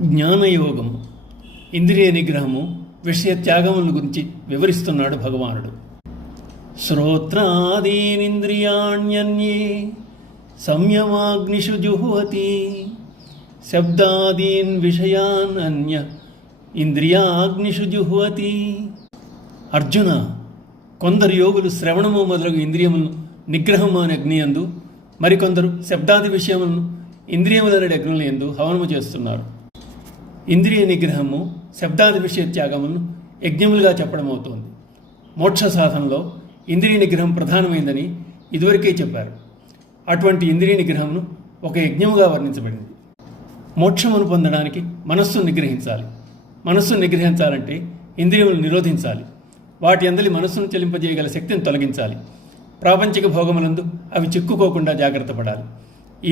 జ్ఞానయోగము, ఇంద్రియ నిగ్రహము, విషయ త్యాగముల గురించి వివరిస్తున్నాడు భగవానుడు. శ్రోత్రాదీనింద్రియాణ్యన్యే సంయమాగ్నిషు జుహ్వతి శబ్దాదీన్ విషయాన్ అన్య ఇంద్రియాగ్నిషు జుహ్వతి. అర్జున, కొందరు యోగులు శ్రవణము మొదలగు ఇంద్రియములను నిగ్రహము అనే అగ్ని యందు, మరికొందరు శబ్దాది విషయములను ఇంద్రియములనే అగ్నుల యందు హవనము చేస్తున్నారు. ఇంద్రియ నిగ్రహము, శబ్దాది విషయ త్యాగములను యజ్ఞములుగా చెప్పడం అవుతోంది. మోక్ష సాధనలో ఇంద్రియ నిగ్రహం ప్రధానమైందని ఇదివరకే చెప్పారు. అటువంటి ఇంద్రియ నిగ్రహమును ఒక యజ్ఞముగా వర్ణించబడింది. మోక్షమును పొందడానికి మనస్సును నిగ్రహించాలి. మనస్సును నిగ్రహించాలంటే ఇంద్రియములను నిరోధించాలి. వాటి అందలి మనస్సును చెలింపజేయగల శక్తిని తొలగించాలి. ప్రాపంచిక భోగములందు అవి చిక్కుకోకుండా జాగ్రత్త పడాలి.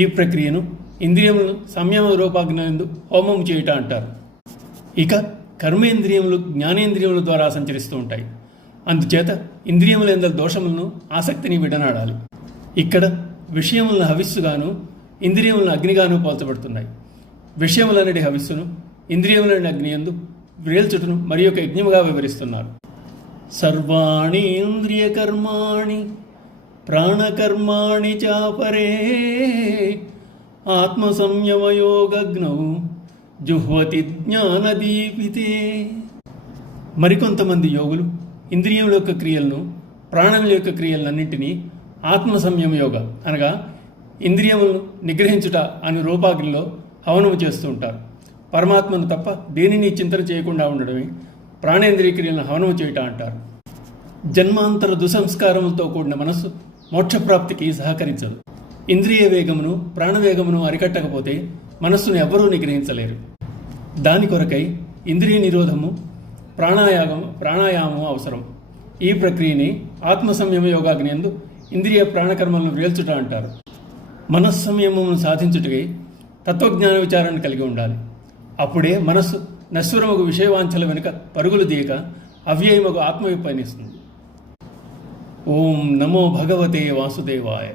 ఈ ప్రక్రియను ఇంద్రియములను సంయమ రూపాగ్నందు హోమం చేయుట అంటారు. ఇక కర్మేంద్రియములు జ్ఞానేంద్రియముల ద్వారా సంచరిస్తూ ఉంటాయి. అందుచేత ఇంద్రియములందరి దోషములను, ఆసక్తిని విడనాడాలి. ఇక్కడ విషయములను హవిస్సుగాను, ఇంద్రియములను అగ్నిగాను పోల్చబడుతున్నాయి. విషయములనడి హవిస్సును, ఇంద్రియములని అగ్నియందు వేల్చుటను మరి ఒక యజ్ఞముగా వివరిస్తున్నారు. సర్వాణి ఇంద్రియ కర్మాణి ప్రాణకర్మాణి చాపరే ఆత్మ సంయమయోగగ్నౌ జుహ్వతి జ్ఞానదీపితే. మరికొంతమంది యోగులు ఇంద్రియముల యొక్క క్రియలను, ప్రాణముల యొక్క క్రియలన్నింటినీ ఆత్మ సంయమ యోగ అనగా ఇంద్రియములను నిగ్రహించుట అనే రూపాగ్నిలో హవనము చేస్తూ ఉంటారు. పరమాత్మను తప్ప దేనిని చింతన చేయకుండా ఉండడమే ప్రాణేంద్రియ క్రియలను హవనము చేయుట అంటారు. జన్మాంతర దుసంస్కారములతో కూడిన మనస్సు మోక్షప్రాప్తికి సహకరించదు. ఇంద్రియ వేగమును, ప్రాణవేగమును అరికట్టకపోతే మనస్సును ఎవ్వరూ నిగ్రహించలేరు. దాని కొరకై ఇంద్రియ నిరోధము, ప్రాణాయామము అవసరం. ఈ ప్రక్రియని ఆత్మ సంయమ యోగాగ్నియందు ఇంద్రియ ప్రాణకర్మలను వేల్చుట అంటారు. మనస్సంయమమును సాధించుటకై తత్వజ్ఞాన విచారాన్ని కలిగి ఉండాలి. అప్పుడే మనస్సు నశ్వరమగు విషయవాంఛల వెనుక పరుగులు తీయక అవ్యయమగు ఆత్మవిపయనిస్తుంది. ఓం నమో భగవతే వాసుదేవాయ.